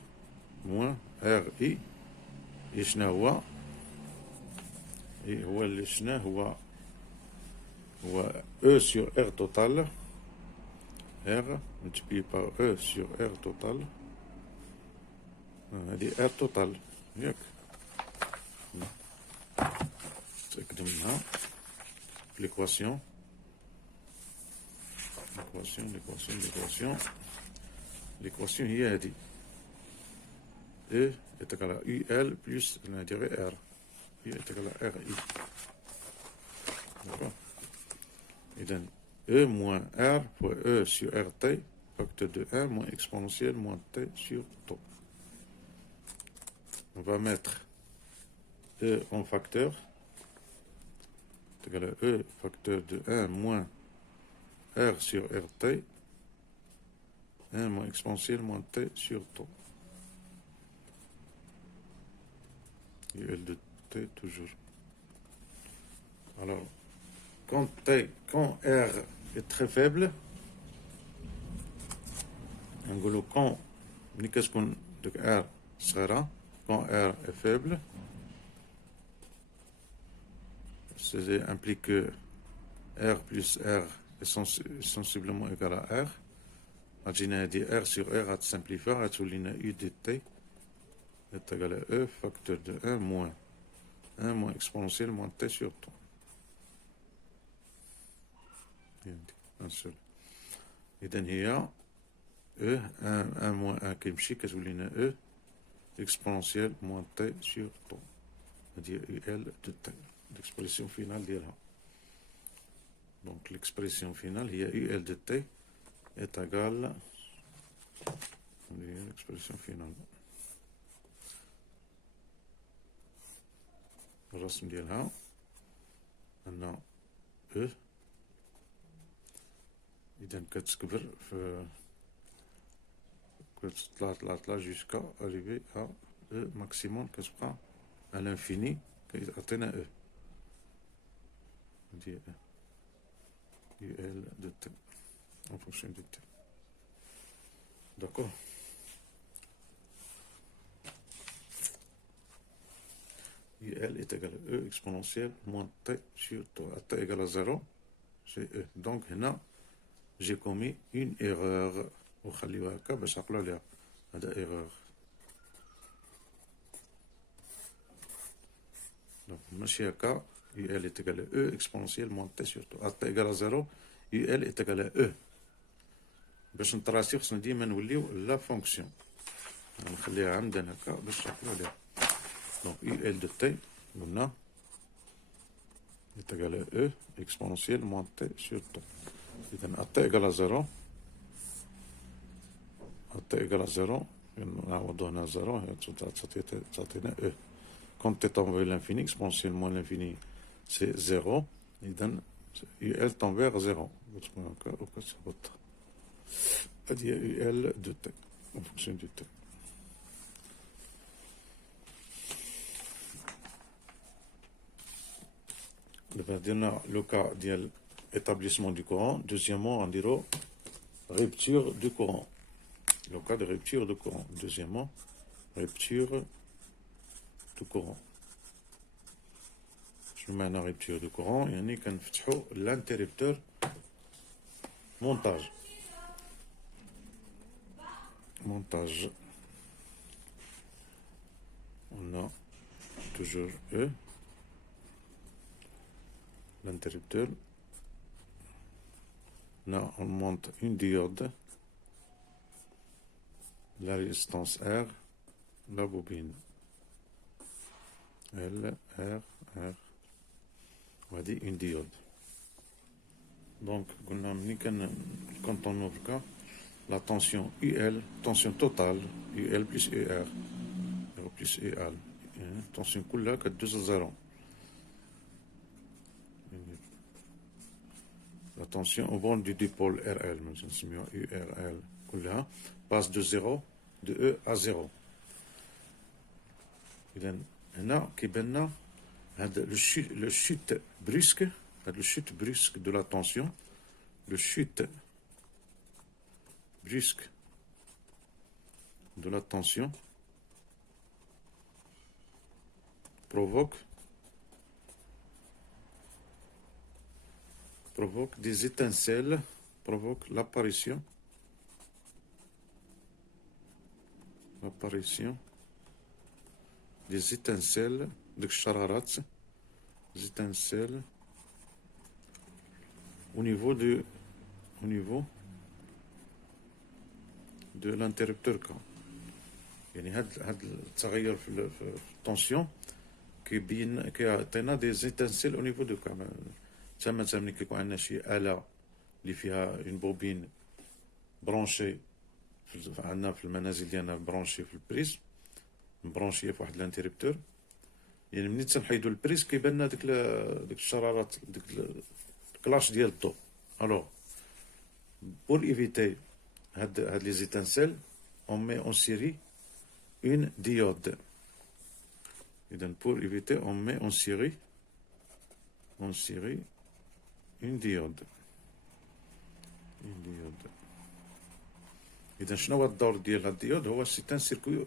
moins RI. إشنا هو اللي شنا هو E sur R total. R multiplié par E sur R total. هذه R total ياك. تأكدوا منها l'équation. L'équation هي هذه. E est égal à UL plus l'intérieur R. U est égal à RI. D'accord. Et donc E moins R fois E sur RT, facteur de 1 moins exponentielle moins T sur tau. On va mettre E en facteur. C'est égal à E facteur de 1 moins R sur RT. 1 moins exponentielle moins T sur tau. UL de T toujours. Alors, quand R est très faible, quand R sera quand R est faible, ça implique que R plus R est sensiblement égal à R. Imaginez dit R sur R à simplifier, à souligner U de T est égal à E facteur de 1 moins exponentielle moins T sur tau. Un seul. إذا هي E 1 moins 1 كيمشي كتولينا E exponentielle moins T sur tau. هذه UL de T. L'expression finale ديالها. Donc l'expression finale هي UL de T est égale l'expression finale. الرسم ديالها أن E إذا كتكبر في كتطلع jusqu'à arriver à E maximum كتبقى à l'infini كيعطينا E. هادي UL de T en fonction de T. D'accord. UL est égal à E exponentielle moins T sur tau. À T égale à 0, c'est E. Donc, là, j'ai commis une erreur. وخليوها هكا باش عقلوا عليها. هذا erreur. Donc, ماشي هكا. UL est égal à E exponentielle moins T sur tau. À T égale à 0, UL est égal à E. باش نطراسيو خصنا ديما نوليو لا فونكسيون. نخليها عمدا هكا باش عقلوا عليها. Donc UL de T, قلنا est égal à E exponentielle moins T sur tau. إذا à T égale à 0, à T égale à 0, نعوضو هنا 0 تعطينا E. Quand T tend vers l'infini, exponentielle moins l'infini, c'est 0. إذا UL tend vers 0. هذه UL de T en fonction du T. Le cas de l'établissement du courant. Deuxièmement, on dirait rupture du courant. Le cas de rupture du courant. Deuxièmement, rupture du courant. Je mets une rupture du courant. Il y a l'interrupteur montage. Montage. On a toujours E. L'interrupteur. Là, on monte une diode, la résistance R, la bobine. L, R, R. On va dire une diode. Donc, quand on ouvre cas, la tension UL, tension totale, UL plus UR, plus UL. Tension couleur que 2 à 0. La tension au bord du dipôle RL, URL, passe de 0, de E à 0. هنا كيبان هذا le chute brusque de la tension, le chute brusque de la tension provoque des étincelles, provoque l'apparition des étincelles, des chararat, des étincelles au niveau de l'interrupteur. يعني هذا التغير في التنسيون كيعطينا des étincelles au niveau de كا. مثلا ملي كيكون عندنا شي آلة اللي فيها اون بوبين برونشي عندنا في المنازل ديالنا برونشي في البريز مبرونشيه في واحد الانتربتور، يعني ملي تنحيدو البريز كيبان لنا ديك الشرارات ديك الكلاش ديال الضوء. الوغ بور ايفيتي هاد لي زيتانسيل اون مي اون سيري اون ديود. اذا بور ايفيتي اون مي اون سيري une diode. إذا شنو هو الدور ديال هاد الديود؟ هو سي ان سيركوي،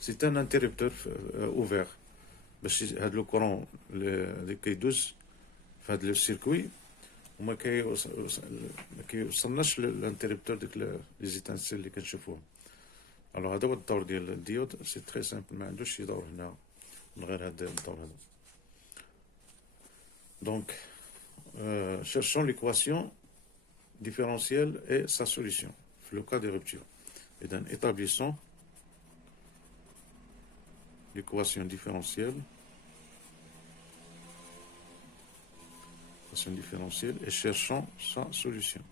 سي ان انتربتور اوفير باش هاد لو كورون اللي كيدوز في هاد لو سيركوي وما كيوصلناش للانتربتور ديك لي زيتانسيل اللي كنشوفوهم. الوغ هذا هو الدور ديال الديود، سي تري سامبل، ما عندوش شي دور هنا من غير هاد الدور هذا. دونك cherchons l'équation différentielle et sa solution dans le cas de rupture. Et donc, établissons l'équation différentielle et cherchons sa solution.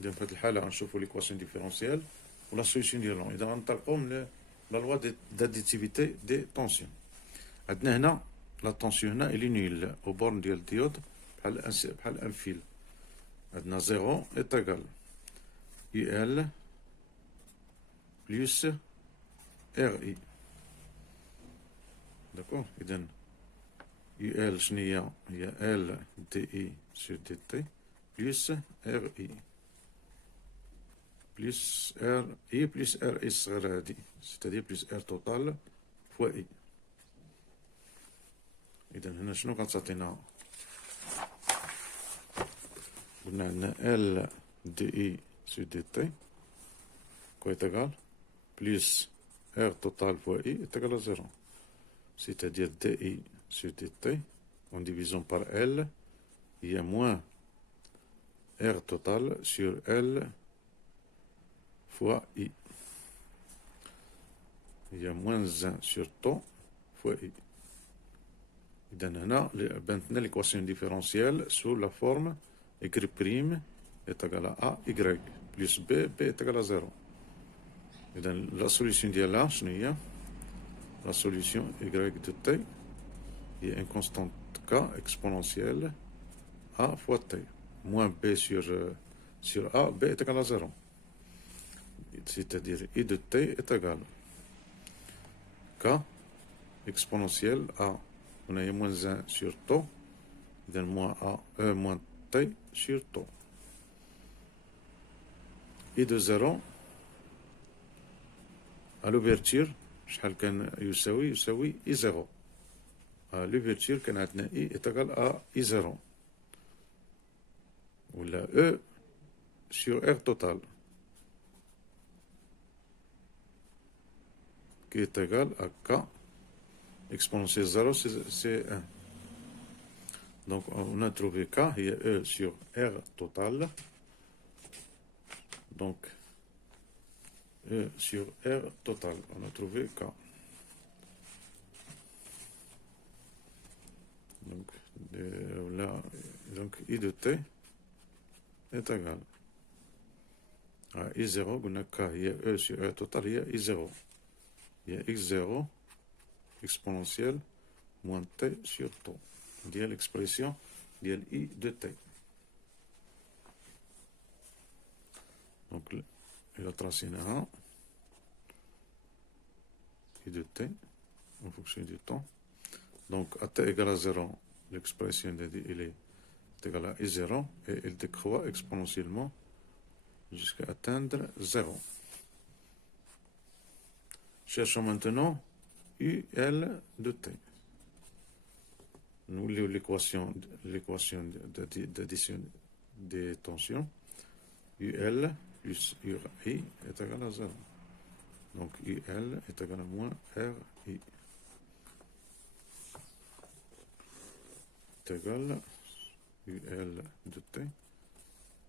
إذا في هذه الحالة نشوفوا l'équation différentielle ولا solution ديالهم. إذا غنطلقوا من la loi d'additivité des tensions. عندنا هنا la tension هنا elle est nulle au borne ديال الديود بحال ان فيل. عندنا 0 est égal UL plus RI. d'accord. إذا UL شنو هي L DI sur DT plus RI plus RI plus RI الصغيرة هادي، c'est-à-dire plus R total fois I. إذا هنا شنو غتعطينا؟ قلنا عندنا L DI sur DT quoi est égal plus R total fois I est égal à 0, c'est-à-dire DI sur DT en divisant par L, il y a moins R total sur L fois I. Il y a moins 1 sur temps fois I. إذا هنا بانت لنا l'équation différentielle sous la forme Y' est égal à Y plus B est égal à 0. إذا la solution ديالها شنو هي؟ la solution y de t est une constante k exponentielle a fois t. Moins b sur a, b est égal à 0. C'est-à-dire i de t est égal k exponentielle a. On a moins 1 sur tau, donc moins a, moins t sur tau. I de 0 à l'ouverture شحال كان يساوي i 0. À l'ouverture كان عندنا i est égal à i 0 ولا e sur r total qui est égal à k exponentielle 0 c'est 1. Donc on a trouvé k, il y a e sur r total. Donc e sur r total, on a trouvé k. Donc là, donc i de t est égal à i0, on a k, il y a e sur r total, il y a i0. Il y a x0 exponentielle moins t sur tau. Il y a l'expression de i de t. Donc, il a tracé un i de t en fonction du temps. Donc, à t égale à 0, l'expression de i est égale à i0 et elle décroît exponentiellement jusqu'à atteindre 0. Cherchons maintenant UL de t. Nous l'équation d'addition des tensions. UL plus URI est égal à 0. Donc UL est égal à moins RI. Est égal UL de t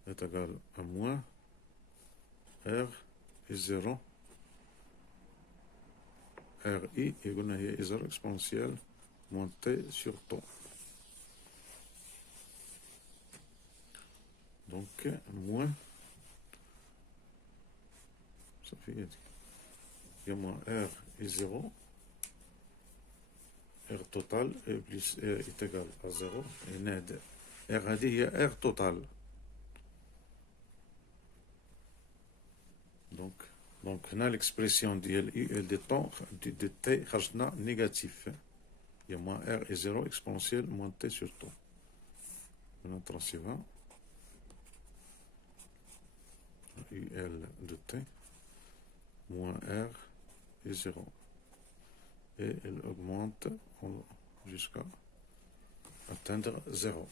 est égal à moins R et 0 RI égale à 0 exponentielle moins t sur tau. Donc moins, ça fait, il y a moins R et 0, R total et plus R est égal à 0, et NED R a dit il y a R total. Donc on a l'expression de UL de temps de t négatif. Il y a moins R et 0 exponentielle moins t sur tau. On a tracé 20. UL de t moins R et 0. Et elle augmente jusqu'à atteindre 0.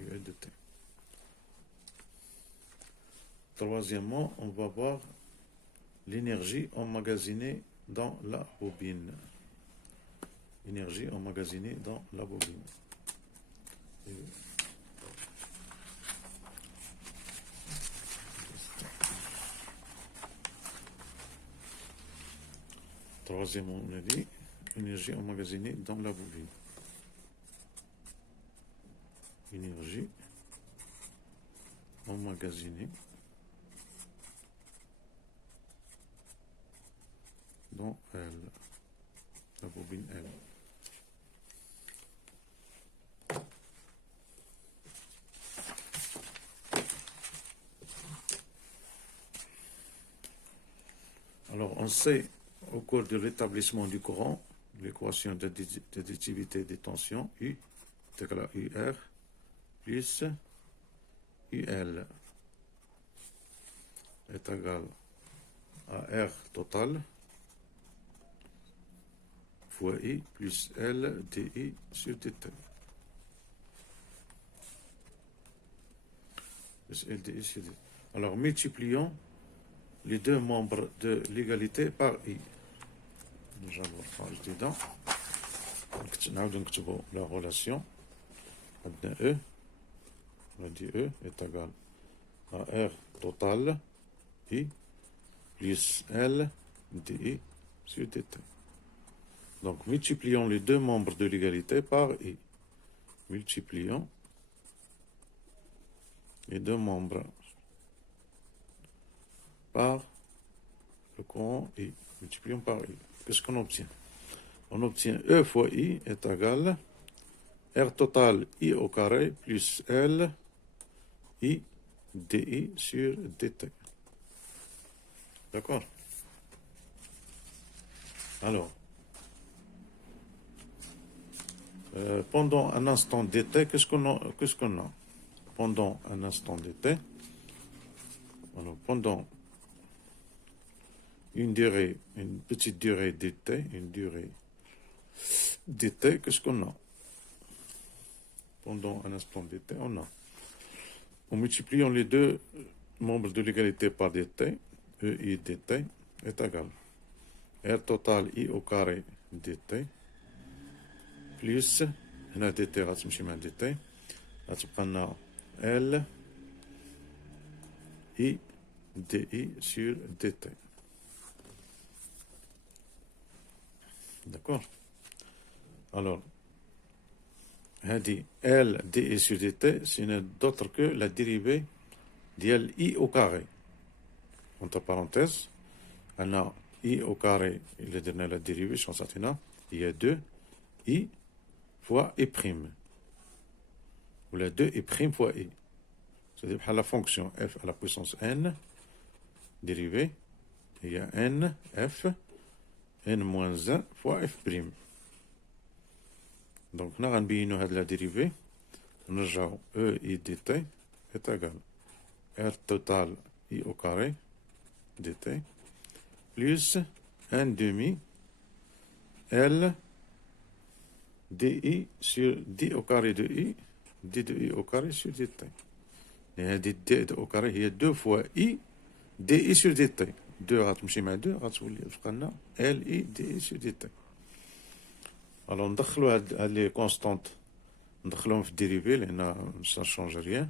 UL de t. Troisièmement, on va voir l'énergie emmagasinée dans la bobine. Énergie emmagasinée dans la bobine. Troisièmement, on a dit énergie emmagasinée dans la bobine. Énergie emmagasinée dans L, la bobine L. Alors, on sait au cours de l'établissement du courant, l'équation d'additivité des tensions, U est égal à UR plus UL est égal à R total fois I plus L dI sur dt. Plus L dI sur dt. Alors, multiplions les deux membres de l'égalité par I. Déjà, je dedans. Donc, la relation. E, on dit E est égal à R total I plus L dI sur dt. Donc, multiplions les deux membres de l'égalité par I. Multiplions les deux membres par le courant I. Multiplions par I. Qu'est-ce qu'on obtient? on obtient E fois I est égal R total I au carré plus L I dI sur dt. D'accord? Alors, pendant un instant dt, qu'est-ce qu'on a? Pendant un instant dt, alors pendant une petite durée dt, qu'est-ce qu'on a? Pendant un instant dt, on a, en multipliant les deux membres de l'égalité par dt, EI dt est égal R total I au carré dt plus هنا dt غتمشي مع dt غتبقى لنا L I dI sur dt. D'accord? Alors, هذه L dI sur dt, ce n'est d'autre que la dérivée ديال I au carré. Entre parenthèses, on a I au carré, il est donné la dérivée, il y a 2 I fois I prime. Ou la 2 I prime fois I. C'est-à-dire la fonction f à la puissance n, dérivée, il y a n, f, n moins 1 fois f prime. Donc, nous avons la dérivée, nous avons E I dt est égal R total I au carré dt plus 1 demi L dI sur d au carré de I, d de I au carré sur dt. Et d au carré, il y a 2 fois I dI sur dt. 2 غتمشي مع 2 غتولي تبقى لنا L I dI sur dt. Alors ندخلوا هاد لي كونستانت ندخلوهم في الديريفي لان ça change rien.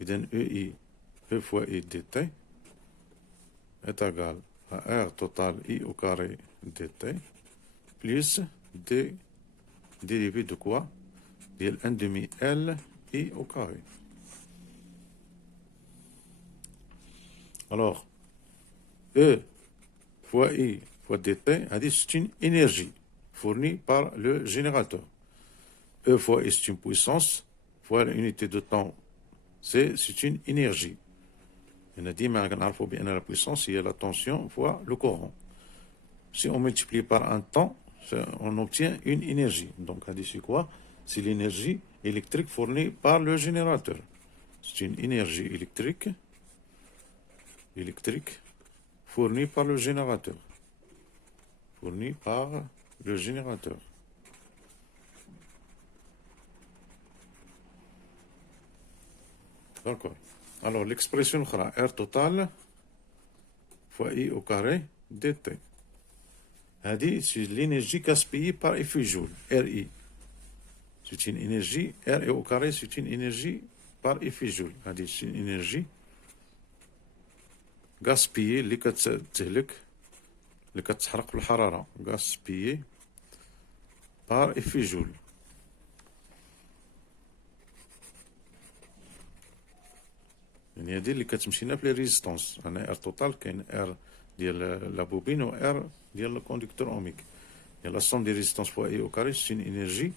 إذن EI E fois I dt est égal à R total I au carré dt plus D dérivé de quoi? De 1 demi L I au carré. Alors, E fois I fois dt, c'est une énergie fournie par le générateur. E fois I, c'est une puissance, fois l'unité de temps, c'est une énergie. On a dit, mais la puissance, il y a la tension fois le courant. Si on multiplie par un temps, on obtient une énergie. Donc, c'est quoi? C'est l'énergie électrique fournie par le générateur. C'est une énergie électrique fournie par le générateur. Fournie par le générateur. D'accord. Alors, l'expression sera R total fois I au carré dt. C'est l'énergie gaspillée par effet joule, RI. C'est une énergie, R au carré, c'est une énergie par effet joule. C'est une énergie gaspillée, اللي كتستهلك اللي كتحرق بالحرارة, gaspillée par effet joule. يعني هذه اللي كتمشي لنا في لي ريزيستونس. انا ار توتال كاين ار ديال لا بوبين و ار ديال لو كوندكتور اوميك. لا سوم دي ريزيستونس فوا اي او كاري سي انرجي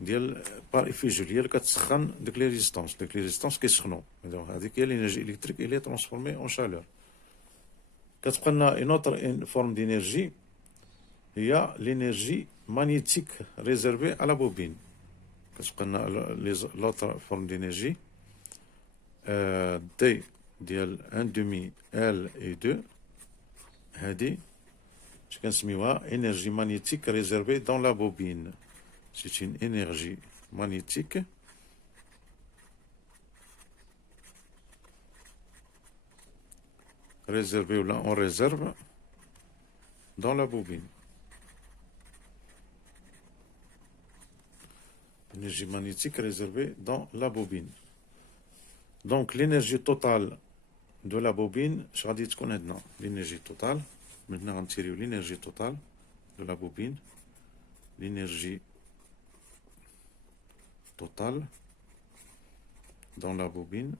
ديال بار ايفي جول هي اللي كتسخن ديك لي ريزيستونس. ديك لي ريزيستونس كيسخنوا. هذيك هي الانرجي الكتريك اللي ترانسفورمي اون شالور. كتبقى لنا اون اوتر فورم دينيرجي هي لينيرجي مانيتيك ريزيرفي على بوبين. كتبقى لنا لوتر فورم دينيرجي D ديال 1 demi L et 2 هذه كنسميوها énergie magnétique réservée dans la bobine. C'est une énergie magnétique réservée ou là on réserve dans la bobine. Énergie magnétique réservée dans la bobine. Donc l'énergie totale de la bobine, je vais dire qu'on a maintenant l'énergie totale. Maintenant, on tire l'énergie totale de la bobine. L'énergie totale dans la bobine.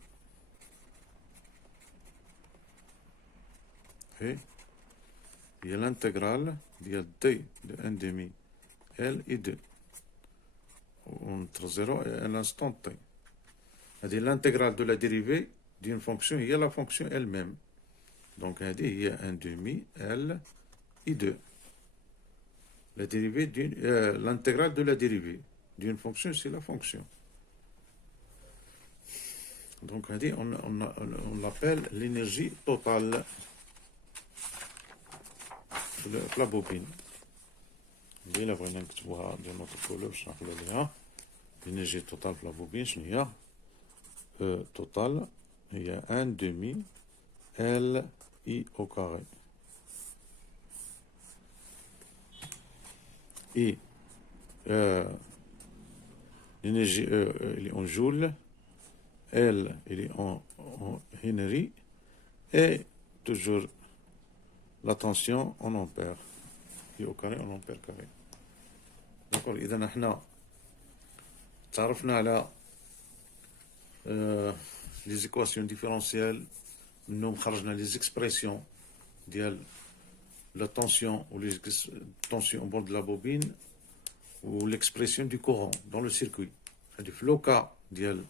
Et il y a l'intégrale ديال t de 1 demi L et 2 entre 0 et l'instant t. C'est-à-dire l'intégrale de la dérivée d'une fonction, il y a la fonction elle-même. Donc, il y a 1 demi L et 2. La dérivée l'intégrale de la dérivée d'une fonction, c'est la fonction. Donc, on l'appelle l'énergie totale de la bobine. L'énergie totale de la bobine, c'est total, il y a 1 demi L I au carré. Et l'énergie elle est en joule, L elle est en Henry, et toujours la tension en ampère. I au carré en ampère carré. D'accord, إذا نحن تعرفنا على les équations différentielles, nous خرجنا les expressions ديال la tension ou les tensions au bord de la bobine ou l'expression du courant dans le circuit. C'est-à-dire le cas de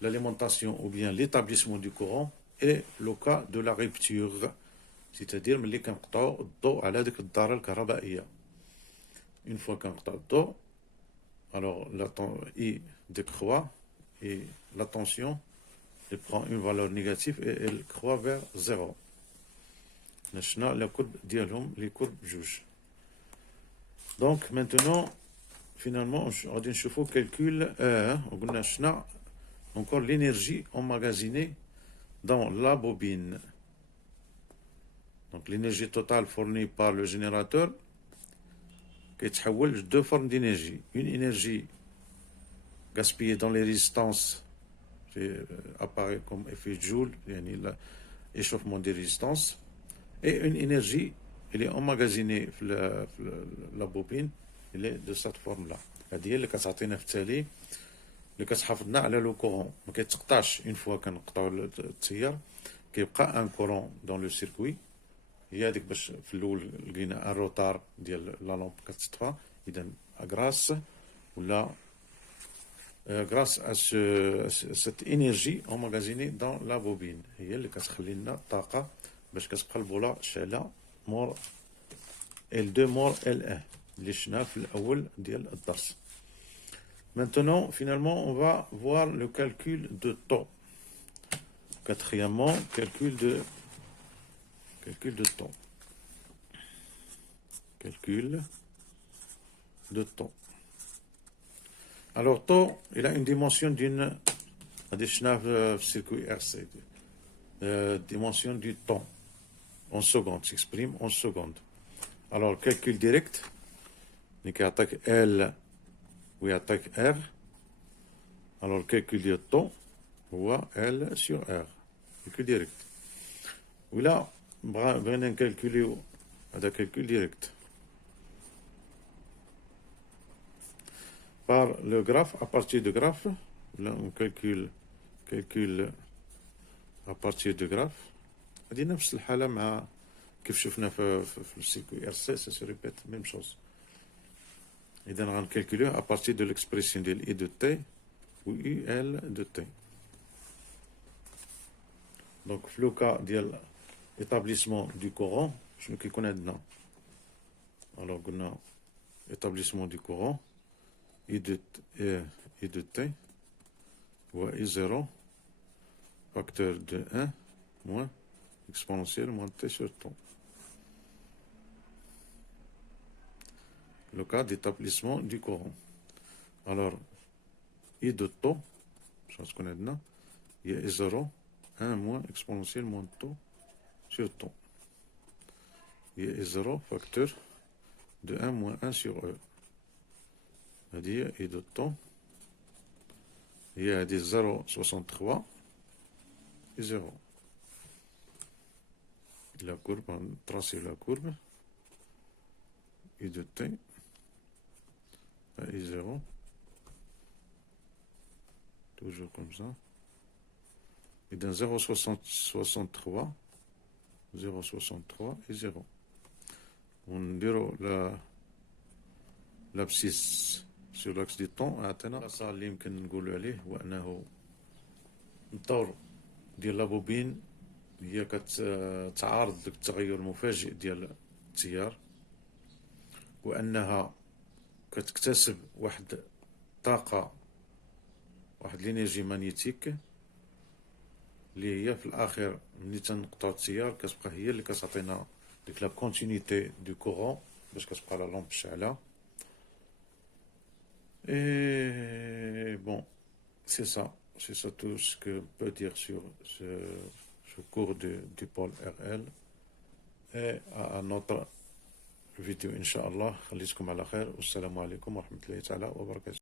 l'alimentation ou bien l'établissement du courant et le cas de la rupture, c'est-à-dire ملي كنقطعوا الضوء على ديك الدارة الكهربائية. Une fois كنقطع الضوء, alors I décroît et la tension elle prend une valeur négative et elle croît vers 0. نشنا la courbe ديالهم les courbes جوج. Donc maintenant finalement غادي نشوفوا calcul وقلنا شنا encore l'énergie emmagasinée dans la bobine. Donc l'énergie totale fournie par le générateur كيتحول deux formes d'énergie. Une énergie gaspillée dans les résistances apparaît comme effet Joule, l'échauffement des résistances, et une énergie elle est emmagasinée dans la bobine, elle est de cette forme-là. هذه اللي كتعطينا في التالي اللي كتحافظنا على لو كورون ما كيتقطعش. اون فوا كنقطعوا التيار كيبقى ان كورون دون لو سيركوي. هي هذيك باش في الاول لقينا ان روتار ديال لا لامب كتطفى. اذا غراس ولا grâce à cette énergie emmagasinée dans la bobine هي اللي كتخلي لنا الطاقه باش كتبقى البوله شاعله مور L2 مور L1 اللي شفنا في الاول ديال الدرس. Maintenant, finalement, on va voir le calcul de temps. Quatrièmement, calcul de temps. Calcul de temps. Alors, temps, il a une dimension d'une circuit RC. Dimension du temps. En secondes, s'exprime en secondes. Alors, calcul direct, qui attaque L ou attaque R. Alors, le calcul du temps, ou L sur R. Calcul direct. Ou là, on va calculer le calcul direct. Par le graphe, à partir du graphe, là, on calcule à partir du graphe. هذه نفس الحالة مع كيف شفنا في السيركوي RC, ça se répète, même chose. إذا غنكالكوليو à partir de l'expression ديال I de T ou UL de T. Donc في le cas ديال établissement du courant, شنو كيكون عندنا؟ alors قلنا établissement du courant I de T ou I0 facteur de 1 moins exponentielle moins T sur temps. Le cas d'établissement du courant. Alors, I de taux, je pense qu'on est dedans, il y a I0, 1 moins exponentielle moins taux sur temps. Il y a I0 facteur de 1 moins 1 sur E. C'est-à-dire, I de taux, il y a des 0,63 et 0. La courbe, on trace la courbe, I de T, I0, toujours comme ça, et dans 0,63 et 0. ونديرو لابسيس سور لاكس دي طون. عطينا لاصال اللي يمكن نقولو عليه هو انه الدور ديال لابوبين هي كتعارض داك التغير المفاجئ ديال التيار، وانها كتكتسب واحد الطاقة، واحد لينيرجي مانيتيك اللي هي في الاخير ملي تنقطعو التيار كتبقى هي اللي كتعطينا ديك لا كونتينيتي دو كورون باش كتبقى لا لومب شاعلة. Et bon, c'est ça tout ce que je peux dire sur ce cours du pôle RL. Et à notre vidéo, Inch'Allah, خليكم على خير والسلام عليكم ورحمة الله تعالى وبركاته.